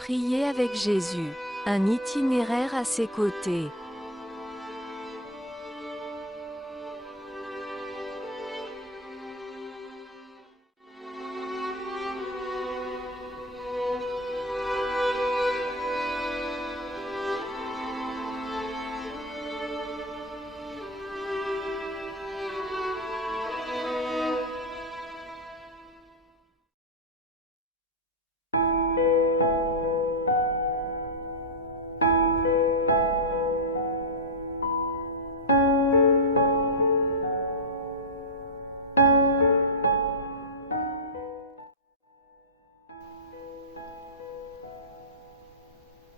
Prier avec Jésus, un itinéraire à ses côtés.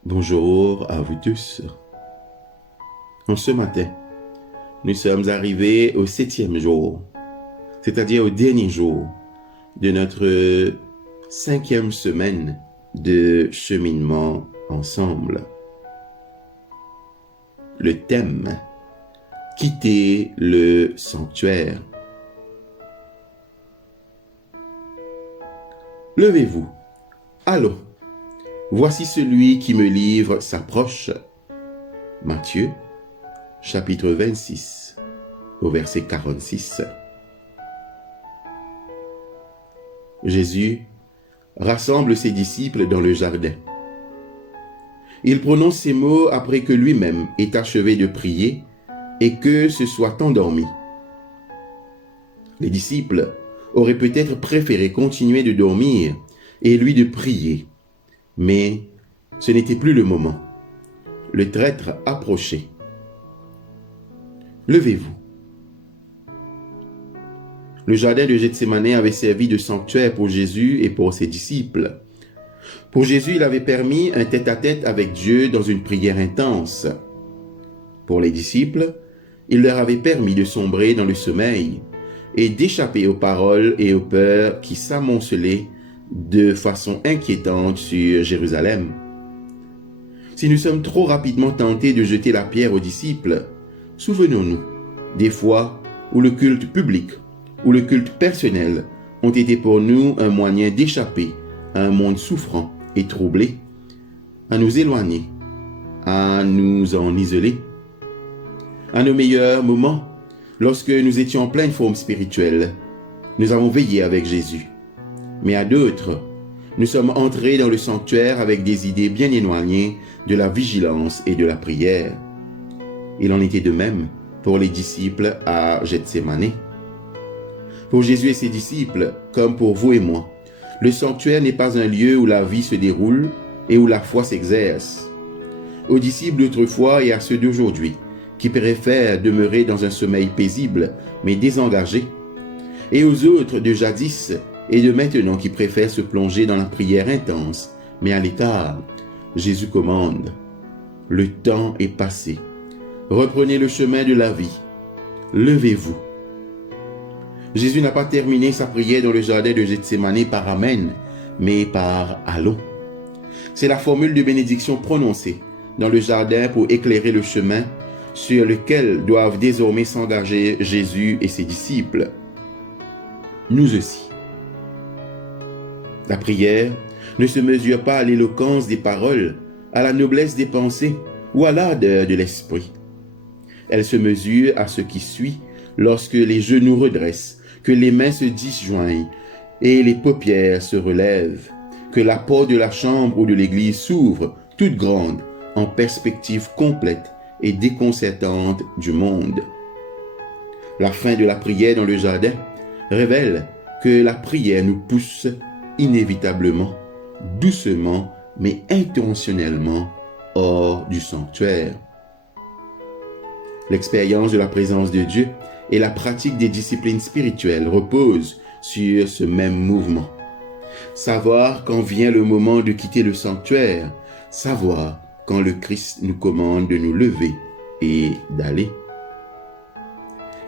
Bonjour à vous tous. En ce matin, nous sommes arrivés au 7e jour, c'est-à-dire au dernier jour de notre 5e semaine de cheminement ensemble. Le thème, quitter le sanctuaire. Levez-vous, allons. Voici celui qui me livre s'approche. Matthieu, chapitre 26, au verset 46. Jésus rassemble ses disciples dans le jardin. Il prononce ces mots après que lui-même ait achevé de prier et que se soit endormi. Les disciples auraient peut-être préféré continuer de dormir et lui de prier. Mais ce n'était plus le moment. Le traître approchait. Levez-vous. Le jardin de Gethsémane avait servi de sanctuaire pour Jésus et pour ses disciples. Pour Jésus, il avait permis un tête-à-tête avec Dieu dans une prière intense. Pour les disciples, il leur avait permis de sombrer dans le sommeil et d'échapper aux paroles et aux peurs qui s'amoncelaient de façon inquiétante sur Jérusalem. Si nous sommes trop rapidement tentés de jeter la pierre aux disciples, souvenons-nous des fois où le culte public ou le culte personnel ont été pour nous un moyen d'échapper à un monde souffrant et troublé, à nous éloigner, à nous en isoler. À nos meilleurs moments, lorsque nous étions en pleine forme spirituelle, nous avons veillé avec Jésus. Mais à d'autres, nous sommes entrés dans le sanctuaire avec des idées bien éloignées de la vigilance et de la prière. Il en était de même pour les disciples à Gethsémane. Pour Jésus et ses disciples, comme pour vous et moi, le sanctuaire n'est pas un lieu où la vie se déroule et où la foi s'exerce. Aux disciples d'autrefois et à ceux d'aujourd'hui, qui préfèrent demeurer dans un sommeil paisible mais désengagé, et aux autres de jadis et de maintenant qui préfèrent se plonger dans la prière intense, mais à l'écart, Jésus commande. Le temps est passé. Reprenez le chemin de la vie. Levez-vous. Jésus n'a pas terminé sa prière dans le jardin de Gethsémane par Amen, mais par Allons. C'est la formule de bénédiction prononcée dans le jardin pour éclairer le chemin sur lequel doivent désormais s'engager Jésus et ses disciples. Nous aussi. La prière ne se mesure pas à l'éloquence des paroles, à la noblesse des pensées ou à l'ardeur de l'esprit. Elle se mesure à ce qui suit lorsque les genoux redressent, que les mains se disjoignent et les paupières se relèvent, que la porte de la chambre ou de l'église s'ouvre toute grande en perspective complète et déconcertante du monde. La fin de la prière dans le jardin révèle que la prière nous pousse inévitablement, doucement, mais intentionnellement hors du sanctuaire. L'expérience de la présence de Dieu et la pratique des disciplines spirituelles reposent sur ce même mouvement. Savoir quand vient le moment de quitter le sanctuaire, savoir quand le Christ nous commande de nous lever et d'aller.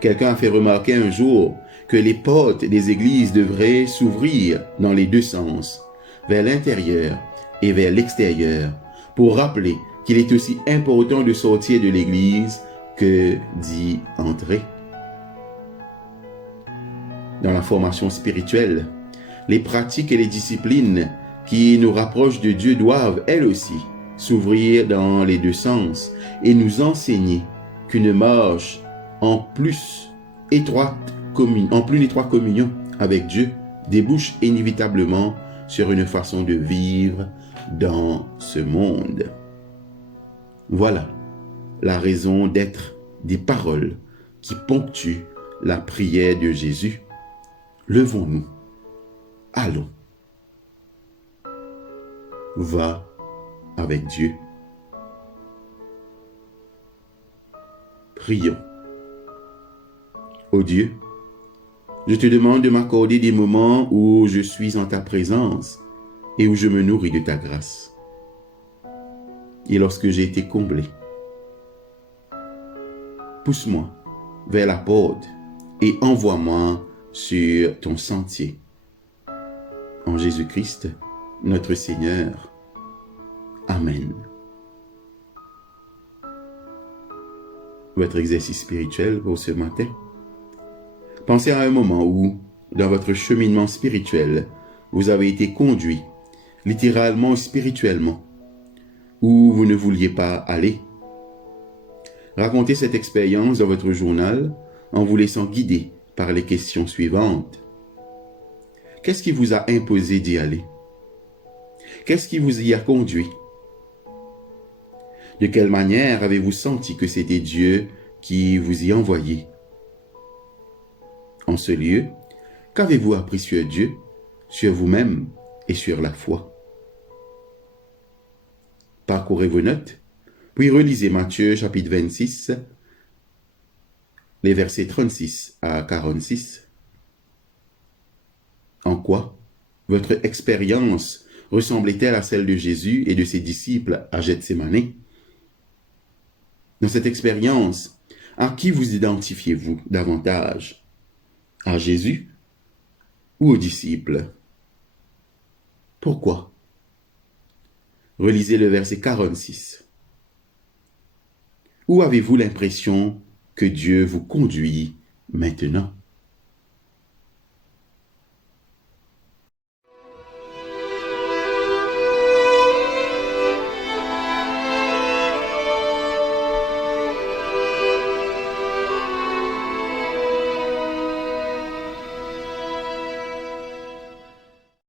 Quelqu'un a fait remarquer un jour que les portes des églises devraient s'ouvrir dans les deux sens, vers l'intérieur et vers l'extérieur, pour rappeler qu'il est aussi important de sortir de l'église que d'y entrer. Dans la formation spirituelle, les pratiques et les disciplines qui nous rapprochent de Dieu doivent, elles aussi, s'ouvrir dans les deux sens et nous enseigner qu'une marche en plus étroite communion avec Dieu débouche inévitablement sur une façon de vivre dans ce monde. Voilà la raison d'être des paroles qui ponctuent la prière de Jésus. Levons-nous, allons, va avec Dieu. Prions. Ô Dieu, je te demande de m'accorder des moments où je suis en ta présence et où je me nourris de ta grâce. Et lorsque j'ai été comblé, pousse-moi vers la porte et envoie-moi sur ton sentier. En Jésus-Christ, notre Seigneur. Amen. Votre exercice spirituel pour ce matin. Pensez à un moment où, dans votre cheminement spirituel, vous avez été conduit, littéralement ou spirituellement, où vous ne vouliez pas aller. Racontez cette expérience dans votre journal en vous laissant guider par les questions suivantes. Qu'est-ce qui vous a imposé d'y aller? Qu'est-ce qui vous y a conduit? De quelle manière avez-vous senti que c'était Dieu qui vous y envoyait? En ce lieu, qu'avez-vous appris sur Dieu, sur vous-même et sur la foi? Parcourez vos notes, puis relisez Matthieu chapitre 26, les versets 36 à 46. En quoi votre expérience ressemblait-elle à celle de Jésus et de ses disciples à Gethsémane? Dans cette expérience, à qui vous identifiez-vous davantage? À Jésus ou aux disciples? Pourquoi? Relisez le verset 46. Où avez-vous l'impression que Dieu vous conduit maintenant?